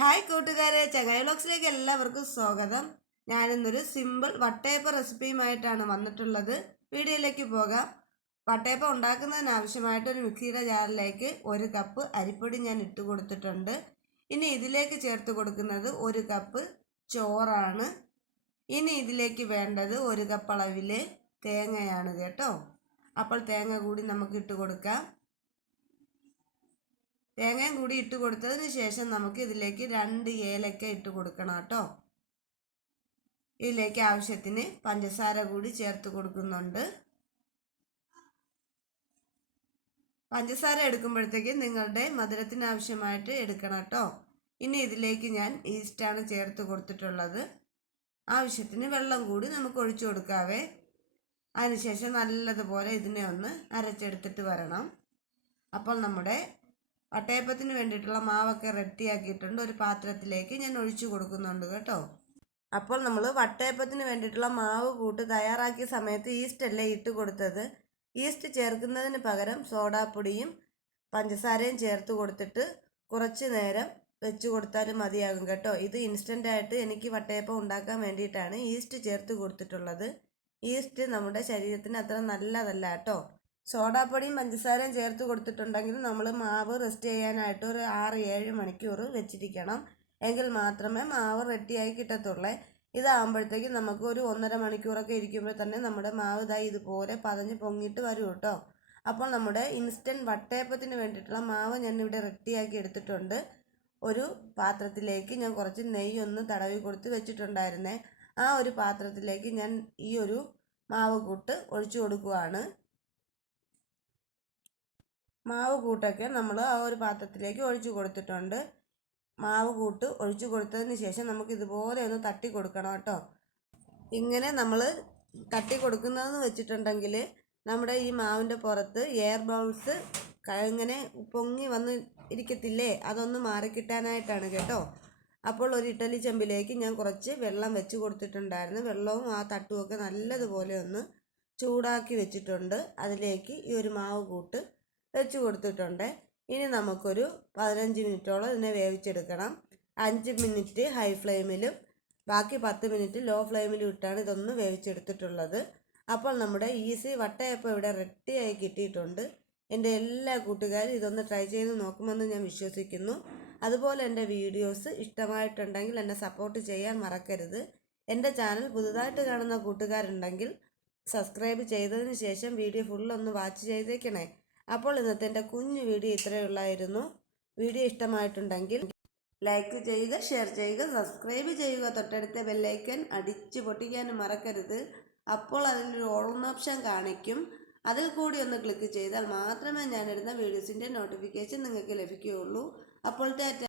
Hi കൂട്ടുകാരെ. ചങ്ങായി ബ്ലോഗ്സിലേക്ക് എല്ലാവർക്കും സ്വാഗതം. ഞാനിന്നൊരു സിമ്പിൾ വട്ടയപ്പ റെസിപ്പിയുമായിട്ടാണ് വന്നിട്ടുള്ളത്. വീഡിയോയിലേക്ക് പോകാം. വട്ടയപ്പ ഉണ്ടാക്കുന്നതിന് ആവശ്യമായിട്ട് ഒരു മിക്സിയുടെ ജാറിലേക്ക് ഒരു കപ്പ് അരിപ്പൊടി ഞാൻ ഇട്ട് കൊടുത്തിട്ടുണ്ട്. ഇനി ഇതിലേക്ക് ചേർത്ത് കൊടുക്കുന്നത് ഒരു കപ്പ് ചോറാണ്. ഇനി ഇതിലേക്ക് വേണ്ടത് ഒരു കപ്പ് അളവിൽ തേങ്ങയാണ് കേട്ടോ. അപ്പോൾ തേങ്ങ കൂടി നമുക്ക് ഇട്ട് കൊടുക്കാം. തേങ്ങയും കൂടി ഇട്ട് കൊടുത്തതിന് ശേഷം നമുക്ക് ഇതിലേക്ക് രണ്ട് ഏലക്ക ഇട്ട് കൊടുക്കണം കേട്ടോ. ഇതിലേക്ക് ആവശ്യത്തിന് പഞ്ചസാര കൂടി ചേർത്ത് കൊടുക്കുന്നുണ്ട്. പഞ്ചസാര എടുക്കുമ്പോഴത്തേക്ക് നിങ്ങളുടെ മധുരത്തിന് ആവശ്യമായിട്ട് എടുക്കണം കേട്ടോ. ഇനി ഇതിലേക്ക് ഞാൻ ഈസ്റ്റാണ് ചേർത്ത് കൊടുത്തിട്ടുള്ളത്. ആവശ്യത്തിന് വെള്ളം കൂടി നമുക്ക് ഒഴിച്ചു കൊടുക്കാവേ. അതിനുശേഷം നല്ലതുപോലെ ഇതിനെ ഒന്ന് അരച്ചെടുത്തിട്ട് വരണം. അപ്പോൾ നമ്മുടെ വട്ടയപ്പത്തിന് വേണ്ടിയിട്ടുള്ള മാവൊക്കെ റെഡിയാക്കിയിട്ടുണ്ട്. ഒരു പാത്രത്തിലേക്ക് ഞാൻ ഒഴിച്ചു കൊടുക്കുന്നുണ്ട് കേട്ടോ. അപ്പോൾ നമ്മൾ വട്ടയപ്പത്തിന് വേണ്ടിയിട്ടുള്ള മാവ് കൂട്ട് തയ്യാറാക്കിയ സമയത്ത് ഈസ്റ്റ് അല്ലേ ഇട്ട് കൊടുത്തത്. ഈസ്റ്റ് ചേർക്കുന്നതിന് പകരം സോഡാപ്പൊടിയും പഞ്ചസാരയും ചേർത്ത് കൊടുത്തിട്ട് കുറച്ച് നേരം വെച്ച് കൊടുത്താലും മതിയാകും കേട്ടോ. ഇത് ഇൻസ്റ്റന്റായിട്ട് എനിക്ക് വട്ടയപ്പം ഉണ്ടാക്കാൻ വേണ്ടിയിട്ടാണ് ഈസ്റ്റ് ചേർത്ത് കൊടുത്തിട്ടുള്ളത്. ഈസ്റ്റ് നമ്മുടെ ശരീരത്തിന് അത്ര നല്ലതല്ല കേട്ടോ. സോഡാപ്പൊടിയും പഞ്ചസാരയും ചേർത്ത് കൊടുത്തിട്ടുണ്ടെങ്കിൽ നമ്മൾ മാവ് റെസ്റ്റ് ചെയ്യാനായിട്ട് ഒരു ആറ് ഏഴ് മണിക്കൂർ വെച്ചിരിക്കണം. എങ്കിൽ മാത്രമേ മാവ് റെഡിയായി കിട്ടത്തുള്ളേ. ഇതാകുമ്പോഴത്തേക്കും നമുക്ക് ഒരു ഒന്നര മണിക്കൂറൊക്കെ ഇരിക്കുമ്പോൾ തന്നെ നമ്മുടെ മാവ് ഇതായി ഇതുപോലെ പതഞ്ഞ് പൊങ്ങിയിട്ട് വരും കേട്ടോ. അപ്പോൾ നമ്മുടെ ഇൻസ്റ്റന്റ് വട്ടയപ്പത്തിന് വേണ്ടിയിട്ടുള്ള മാവ് ഞാൻ ഇവിടെ റെഡിയാക്കി എടുത്തിട്ടുണ്ട്. ഒരു പാത്രത്തിലേക്ക് ഞാൻ കുറച്ച് നെയ്യ് ഒന്ന് തടവി കൊടുത്ത് വെച്ചിട്ടുണ്ടായിരുന്നേ. ആ ഒരു പാത്രത്തിലേക്ക് ഞാൻ ഈ ഒരു മാവ് കൂട്ട് ഒഴിച്ചു കൊടുക്കുവാണ്. മാവ് കൂട്ടൊക്കെ നമ്മൾ ആ ഒരു പാത്രത്തിലേക്ക് ഒഴിച്ചു കൊടുത്തിട്ടുണ്ട്. മാവ് കൂട്ട് ഒഴിച്ചു കൊടുത്തതിന് ശേഷം നമുക്ക് ഇതുപോലെ ഒന്ന് തട്ടി കൊടുക്കണം കേട്ടോ. ഇങ്ങനെ നമ്മൾ തട്ടി കൊടുക്കുന്നതെന്ന് വെച്ചിട്ടുണ്ടെങ്കിൽ നമ്മുടെ ഈ മാവിന്റെ പുറത്ത് എയർ ബൗൾസ് ഇങ്ങനെ പൊങ്ങി വന്ന് ഇരിക്കത്തില്ലേ? അതൊന്ന് മാറിക്കിട്ടാനായിട്ടാണ് കേട്ടോ. അപ്പോൾ ഒരു ഇഡലി ചെമ്പിലേക്ക് ഞാൻ കുറച്ച് വെള്ളം വെച്ച് കൊടുത്തിട്ടുണ്ടായിരുന്നു. വെള്ളവും ആ തട്ടുമൊക്കെ നല്ലതുപോലെ ഒന്ന് ചൂടാക്കി വെച്ചിട്ടുണ്ട്. അതിലേക്ക് ഈ ഒരു മാവ് കൂട്ട് വെച്ച് കൊടുത്തിട്ടുണ്ട്. ഇനി നമുക്കൊരു പതിനഞ്ച് മിനിറ്റോളം ഇതിനെ വേവിച്ചെടുക്കണം. അഞ്ച് മിനിറ്റ് ഹൈ ഫ്ലെയിമിലും ബാക്കി പത്ത് മിനിറ്റ് ലോ ഫ്ലെയിമിലും ഇട്ടാണ് ഇതൊന്ന് വേവിച്ചെടുത്തിട്ടുള്ളത്. അപ്പോൾ നമ്മുടെ ഈസി വട്ടയപ്പം ഇവിടെ റെഡിയായി കിട്ടിയിട്ടുണ്ട്. എന്റെ എല്ലാ കൂട്ടുകാരും ഇതൊന്ന് ട്രൈ ചെയ്ത് നോക്കുമെന്ന് ഞാൻ വിശ്വസിക്കുന്നു. അതുപോലെ എന്റെ വീഡിയോസ് ഇഷ്ടമായിട്ടുണ്ടെങ്കിൽ എന്നെ സപ്പോർട്ട് ചെയ്യാൻ മറക്കരുത്. എന്റെ ചാനൽ പുതുതായിട്ട് കാണുന്ന കൂട്ടുകാരുണ്ടെങ്കിൽ സബ്സ്ക്രൈബ് ചെയ്തതിന് ശേഷം വീഡിയോ ഫുള്ളൊന്ന് വാച്ച് ചെയ്തേക്കണേ. അപ്പോൾ ഇന്നത്തെ എന്റെ കുഞ്ഞു വീഡിയോ ഇത്രയേ ഉള്ളായിരുന്നു. വീഡിയോ ഇഷ്ടമായിട്ടുണ്ടെങ്കിൽ ലൈക്ക് ചെയ്യുക ഷെയർ ചെയ്യുക സബ്സ്ക്രൈബ് ചെയ്യുക. തൊട്ടടുത്ത ബെല്ലൈക്കൻ അടിച്ച് പൊട്ടിക്കാനും മറക്കരുത്. അപ്പോൾ അതിലൊരു ഓൺ ഓപ്ഷൻ കാണിക്കും. അതിൽ കൂടി ഒന്ന് ക്ലിക്ക് ചെയ്താൽ മാത്രമേ ഞാനിടുന്ന വീഡിയോസിന്റെ നോട്ടിഫിക്കേഷൻ നിങ്ങൾക്ക് ലഭിക്കുകയുള്ളൂ. അപ്പോൾ ടാറ്റ